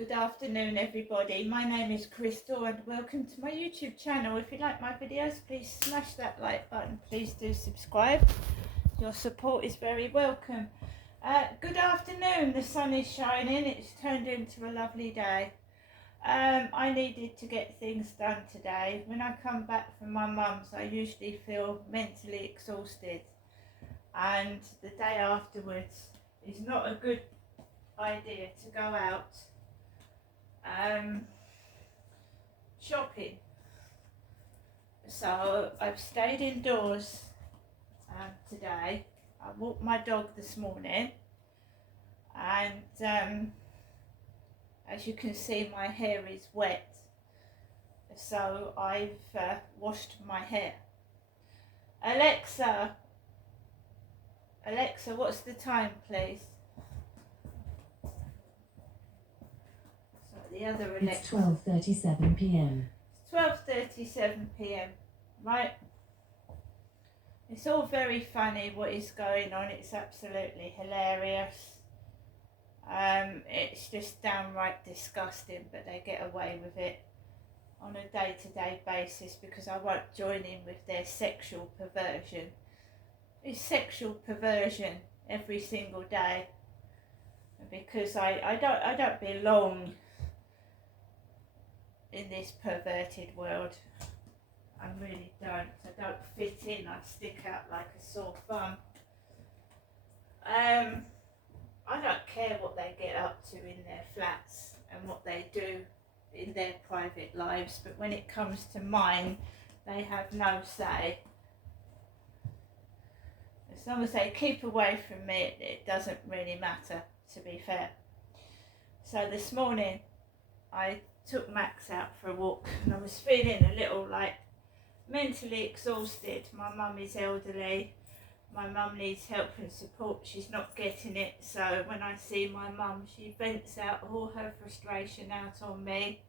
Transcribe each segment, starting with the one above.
Good afternoon everybody, my name is Crystal and welcome to my YouTube channel. If you like my videos, please smash that like button, please do subscribe, your support is very welcome. Good afternoon, the sun is shining, it's turned into a lovely day. I needed to get things done today. When I come back from my mum's I usually feel mentally exhausted, and the day afterwards is not a good idea to go out shopping. So I've stayed indoors today. I walked my dog this morning, and as you can see my hair is wet, so I've washed my hair. Alexa, what's the time please? The other Alexa. It's 12:37 p.m. It's 12:37 p.m. Right? It's all very funny what is going on. It's absolutely hilarious. It's just downright disgusting, but they get away with it on a day-to-day basis because I won't join in with their sexual perversion. It's sexual perversion every single day because I don't belong in this perverted world. I really don't. I don't fit in. I stick out like a sore thumb. I don't care what they get up to in their flats and what they do in their private lives, but when it comes to mine, they have no say. As long as they keep away from me, it doesn't really matter, to be fair. So this morning, I took Max out for a walk and I was feeling a little like mentally exhausted. My mum is elderly, my mum needs help and support, she's not getting it, so when I see my mum she vents out all her frustration out on me,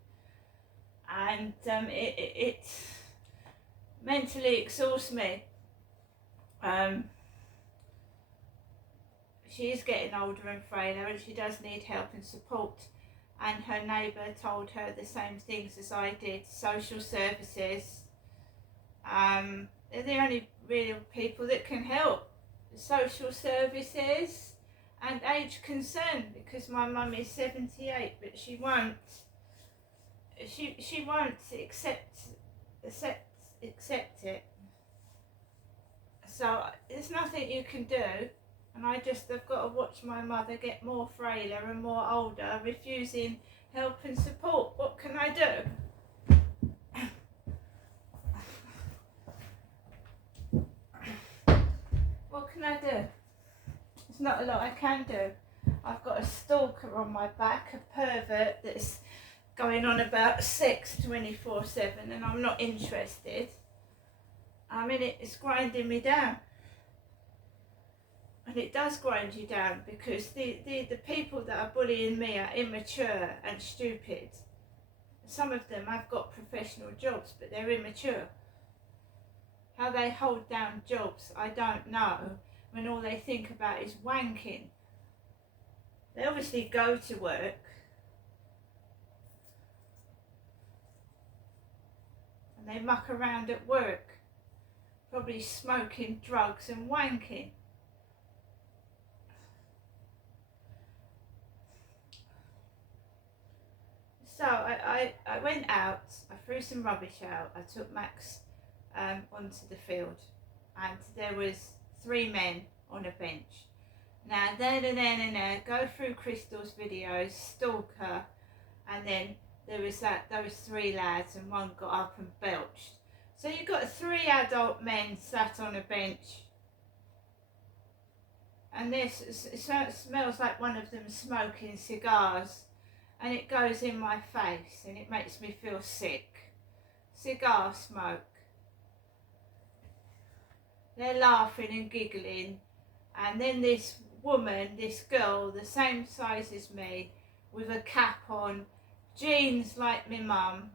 and it mentally exhausts me. She is getting older and frailer and she does need help and support, and her neighbour told her the same things as I did. Social services, they're the only real people that can help. Social services and age concern, because my mum is 78 but she won't accept it. So there's nothing you can do, and I've got to watch my mother get more frailer and more older, refusing help and support. What can I do? What can I do? There's not a lot I can do. I've got a stalker on my back, a pervert that's going on about sex 24/7, and I'm not interested. I mean, it's grinding me down. And it does grind you down because the people that are bullying me are immature and stupid. Some of them have got professional jobs, but they're immature. How they hold down jobs, I don't know, when all they think about is wanking. They obviously go to work. And they muck around at work, probably smoking drugs and wanking. So I went out, I threw some rubbish out, I took Max onto the field, and there was 3 men on a bench. Now, go through Crystal's videos, stalk her, and then there was those 3 lads and one got up and belched. So you've got 3 adult men sat on a bench, and this it smells like one of them smoking cigars. And it goes in my face and it makes me feel sick. Cigar smoke. They're laughing and giggling, and then this woman, this girl, the same size as me, with a cap on, jeans like my mum,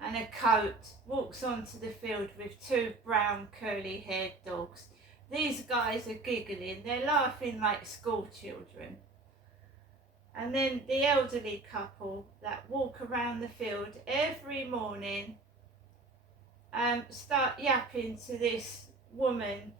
and a coat, walks onto the field with 2 brown curly haired dogs. These guys are giggling, they're laughing like school children. And then the elderly couple that walk around the field every morning start yapping to this woman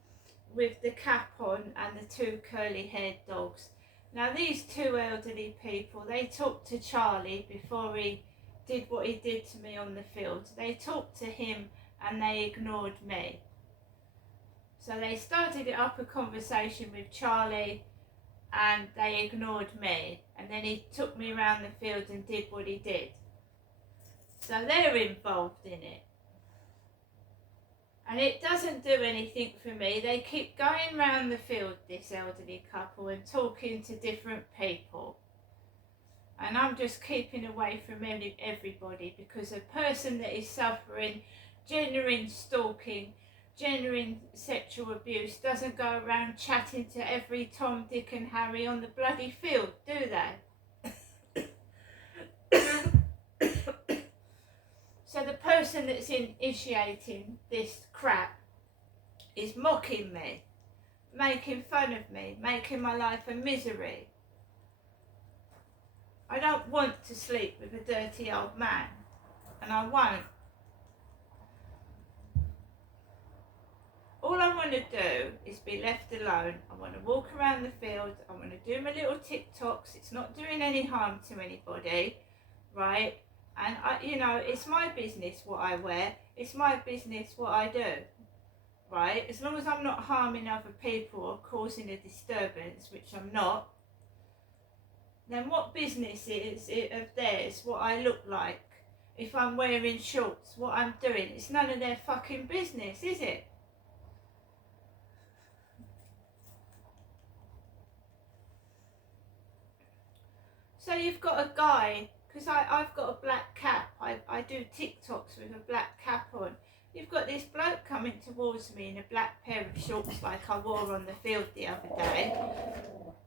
with the cap on and the two curly haired dogs. Now these two elderly people, they talked to Charlie before he did what he did to me on the field. They talked to him and they ignored me. So they started up a conversation with Charlie and they ignored me, and then he took me around the field and did what he did. So they're involved in it. And it doesn't do anything for me. They keep going round the field, this elderly couple, and talking to different people. And I'm just keeping away from everybody, because a person that is suffering genuine stalking, genuine sexual abuse doesn't go around chatting to every Tom, Dick and Harry on the bloody field, do they? So the person that's initiating this crap is mocking me, making fun of me, making my life a misery. I don't want to sleep with a dirty old man, and I won't. All I want to do is be left alone. I want to walk around the field. I want to do my little TikToks. It's not doing any harm to anybody, right? And it's my business what I wear. It's my business what I do, right? As long as I'm not harming other people or causing a disturbance, which I'm not, then what business is it of theirs what I look like? If I'm wearing shorts, what I'm doing, it's none of their fucking business, is it? So you've got a guy, because I've got a black cap, I do TikToks with a black cap on. You've got this bloke coming towards me in a black pair of shorts like I wore on the field the other day,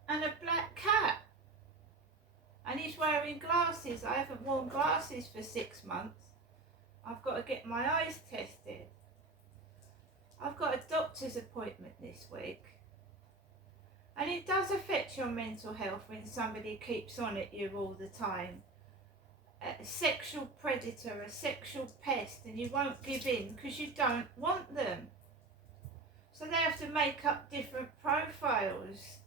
and a black cap. And he's wearing glasses. I haven't worn glasses for 6 months. I've got to get my eyes tested. I've got a doctor's appointment this week. And it does affect your mental health when somebody keeps on at you all the time. A sexual predator, a sexual pest, and you won't give in because you don't want them. So they have to make up different profiles.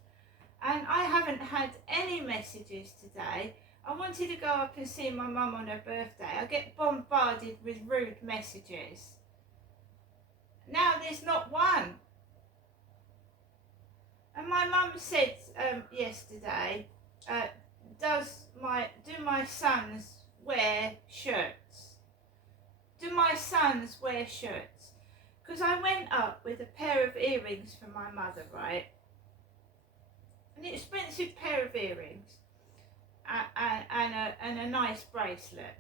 And I haven't had any messages today. I wanted to go up and see my mum on her birthday. I get bombarded with rude messages. Now there's not one. And my mum said yesterday, do my sons wear shirts? Do my sons wear shirts? Because I went up with a pair of earrings for my mother, right? An expensive pair of earrings and a nice bracelet.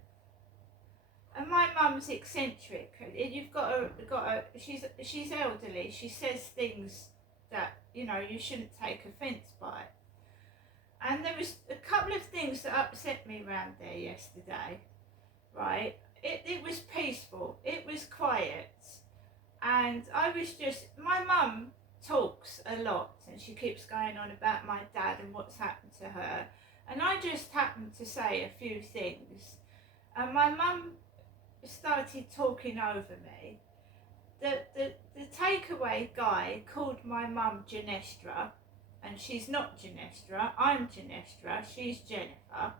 And my mum's eccentric. You've got a she's elderly. She says things that you shouldn't take offence by. And there was a couple of things that upset me around there yesterday, right? It was peaceful, it was quiet, and I was just, my mum talks a lot and she keeps going on about my dad and what's happened to her, and I just happened to say a few things, and my mum started talking over me. The takeaway guy called my mum Genestra, and she's not Genestra, I'm Genestra, she's Jennifer,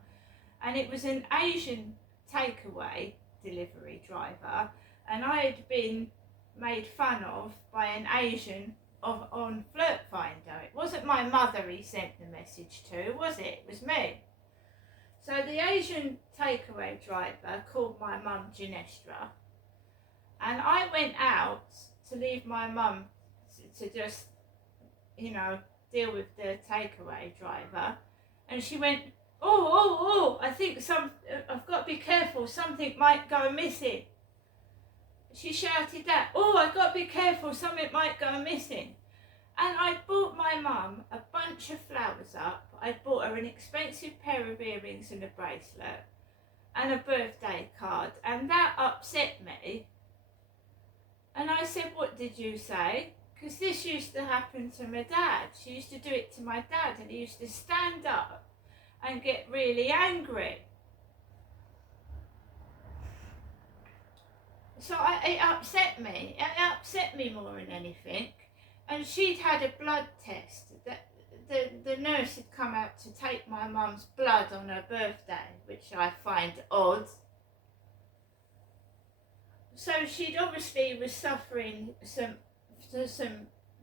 and it was an Asian takeaway delivery driver, and I had been made fun of by an Asian on Flirt Finder. It wasn't my mother he sent the message to, was it? It was me. So the Asian takeaway driver called my mum Genestra, and I went out to leave my mum to just, deal with the takeaway driver, and she went, I think I've got to be careful, something might go missing. She shouted that, I've got to be careful, something might go missing. And I bought my mum a bunch of flowers up. I bought her an expensive pair of earrings and a bracelet and a birthday card, and that upset me. And I said, what did you say? Because this used to happen to my dad. She used to do it to my dad, and he used to stand up and get really angry. So it upset me. It upset me more than anything. And she'd had a blood test. The nurse had come out to take my mum's blood on her birthday, which I find odd. So she'd obviously was suffering some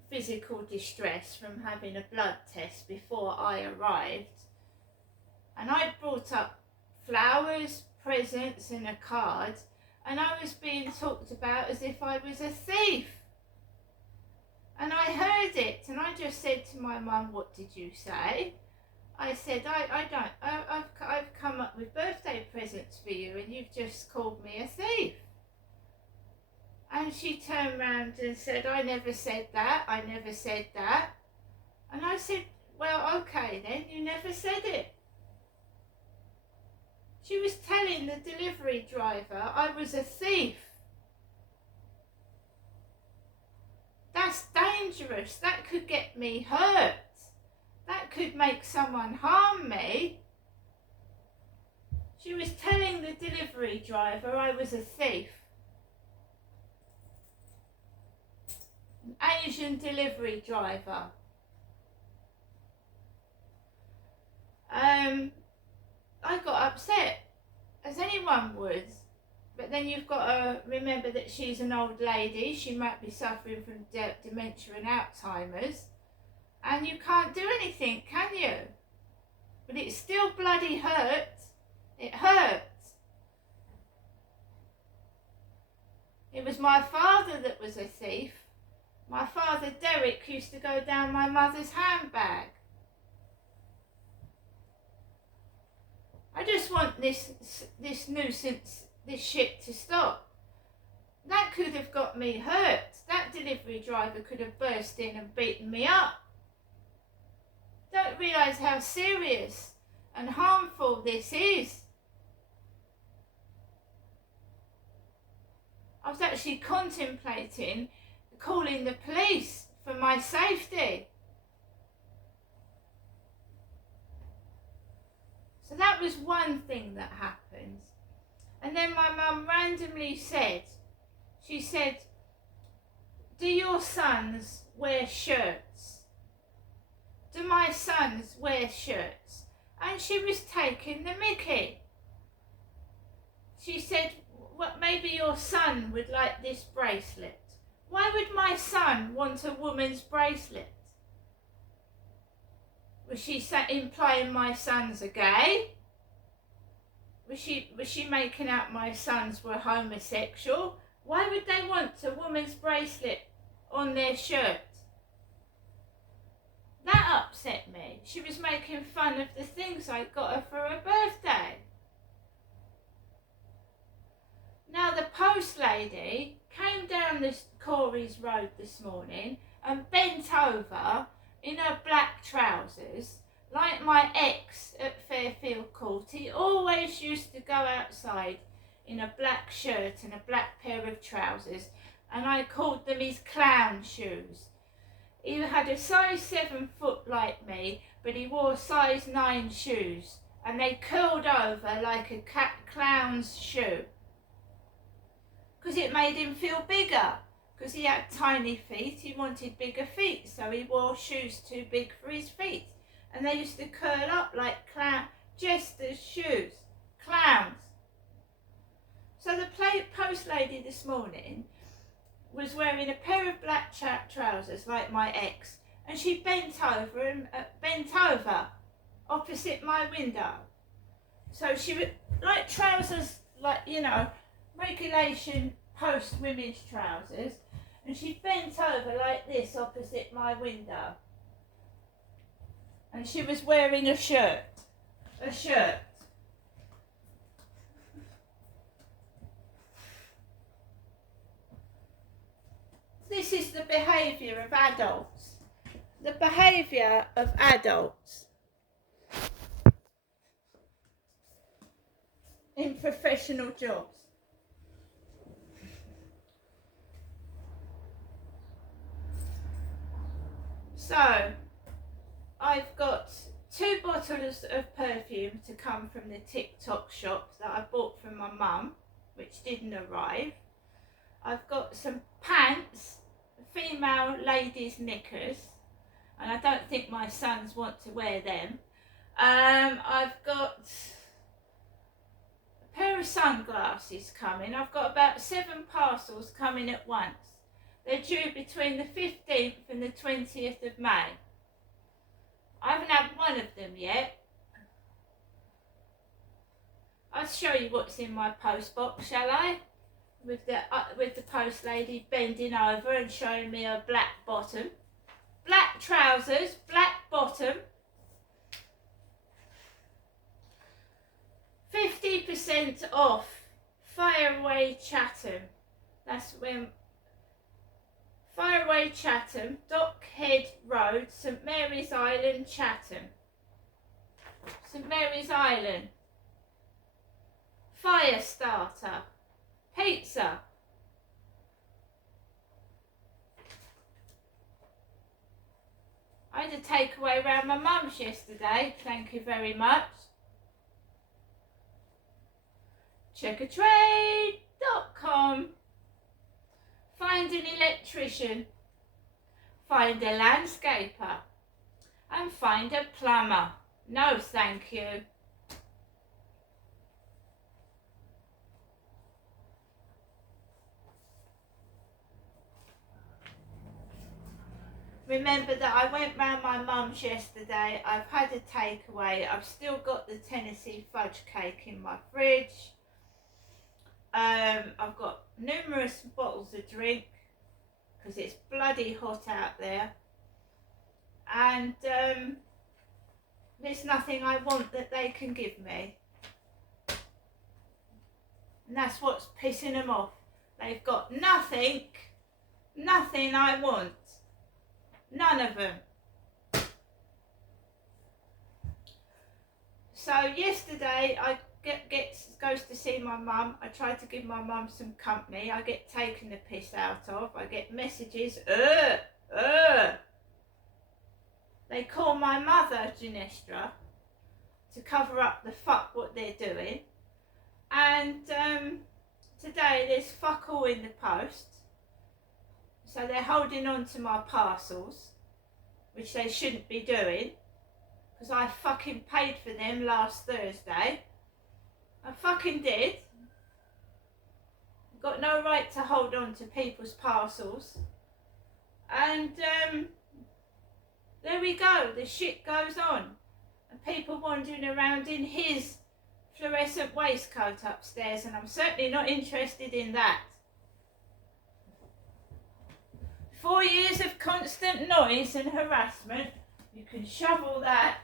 physical distress from having a blood test before I arrived. And I'd brought up flowers, presents and a card, and I was being talked about as if I was a thief. And I heard it, and I just said to my mum, "What did you say?" I said, I've come up with birthday presents for you, and you've just called me a thief. And she turned round and said, "I never said that, I never said that." And I said, "Well, okay then, you never said it." She was telling the delivery driver I was a thief. That's dangerous. That could get me hurt. That could make someone harm me. She was telling the delivery driver I was a thief. An Asian delivery driver. I got upset, as anyone would. But then you've got to remember that she's an old lady. She might be suffering from dementia and Alzheimer's. And you can't do anything, can you? But it still bloody hurts. It hurts. It was my father that was a thief. My father, Derek, used to go down my mother's handbag. I just want this nuisance, this shit to stop. That could have got me hurt. That delivery driver could have burst in and beaten me up. Don't realise how serious and harmful this is. I was actually contemplating calling the police for my safety. So that was one thing that happened. And then my mum randomly said, she said, "Do your sons wear shirts? Do my sons wear shirts?" And she was taking the mickey. She said, "Well, maybe your son would like this bracelet. Why would my son want a woman's bracelet?" Was she implying my sons are gay? Was she making out my sons were homosexual? Why would they want a woman's bracelet on their shirt? That upset me. She was making fun of the things I got her for her birthday. Now the post lady came down this Corey's Road this morning and bent over in her black trousers, like my ex at Fairfield Court. He always used to go outside in a black shirt and a black pair of trousers, and I called them his clown shoes. He had a size 7 foot like me, but he wore size 9 shoes, and they curled over like a clown's shoe. Because it made him feel bigger. Because he had tiny feet, he wanted bigger feet, so he wore shoes too big for his feet. And they used to curl up like jesters' shoes. Clowns. So the post lady this morning was wearing a pair of black trousers like my ex, and she bent over opposite my window. So she was like trousers, like, you know, regulation post women's trousers, and she bent over like this opposite my window, and she was wearing a shirt. This is the behaviour of adults. The behaviour of adults in professional jobs. So, I've got 2 bottles of perfume to come from the TikTok shop that I bought from my mum, which didn't arrive. I've got some pants, female ladies knickers, and I don't think my sons want to wear them. I've got a pair of sunglasses coming. I've got about 7 parcels coming at once. They're due between the 15th and the 20th of May. I haven't had one of them yet. I'll show you what's in my post box, shall I? With the post lady bending over and showing me a black bottom. Black trousers, black bottom. 50% off. Fairway Chatham. That's when Fairway Chatham, Dockhead Road, St Mary's Island, Chatham. St Mary's Island. Fire starter. Pizza. I had a takeaway around my mum's yesterday, thank you very much. Checkatrade.com. Find an electrician, find a landscaper, and find a plumber. No, thank you. Remember that I went round my mum's yesterday. I've had a takeaway. I've still got the Tennessee fudge cake in my fridge. I've got numerous bottles of drink because it's bloody hot out there, and there's nothing I want that they can give me, and that's what's pissing them off. They've got nothing I want, none of them. So yesterday I goes to see my mum. I try to give my mum some company. I get taken the piss out of. I get messages. They call my mother Ginestra to cover up the fuck what they're doing. And today there's fuck all in the post. So they're holding on to my parcels, which they shouldn't be doing, because I fucking paid for them last Thursday. I fucking did. Got no right to hold on to people's parcels. And there we go. The shit goes on. And people wandering around in his fluorescent waistcoat upstairs, and I'm certainly not interested in that. 4 years of constant noise and harassment. You can shovel that.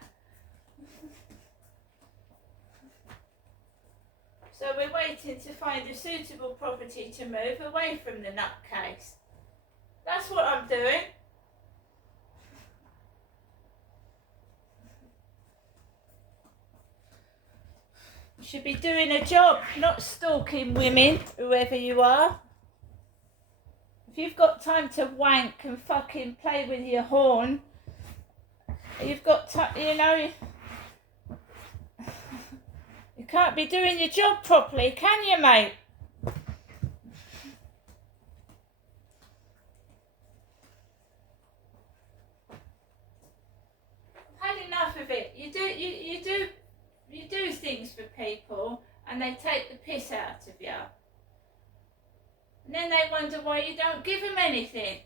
So we're waiting to find a suitable property to move away from the nutcase. That's what I'm doing. You should be doing a job, not stalking women, whoever you are. If you've got time to wank and fucking play with your horn, you've got time, you know. You can't be doing your job properly, can you, mate? I've had enough of it. You do things for people, and they take the piss out of you. And then they wonder why you don't give them anything.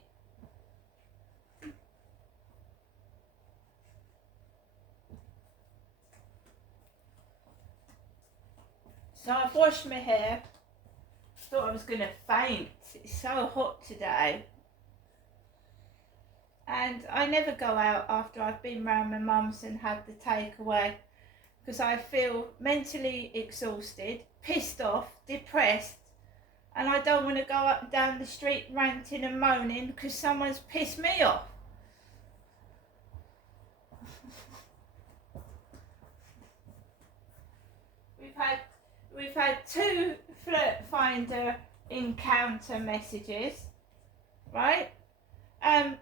So I've washed my hair. Thought I was going to faint. It's so hot today. And I never go out after I've been round my mum's and had the takeaway, because I feel mentally exhausted, pissed off, depressed, and I don't want to go up and down the street ranting and moaning because someone's pissed me off. We've had 2 Flirt Finder encounter messages, right?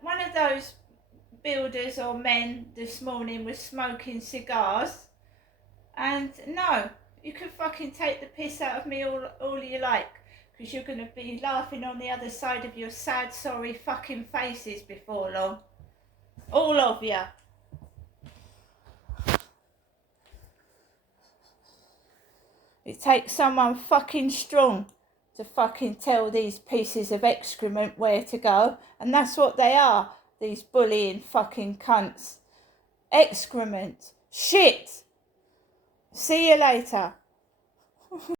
One of those builders or men this morning were smoking cigars. And no, you can fucking take the piss out of me all you like, because you're going to be laughing on the other side of your sad, sorry fucking faces before long. All of you. It takes someone fucking strong to fucking tell these pieces of excrement where to go. And that's what they are, these bullying fucking cunts. Excrement. Shit. See you later.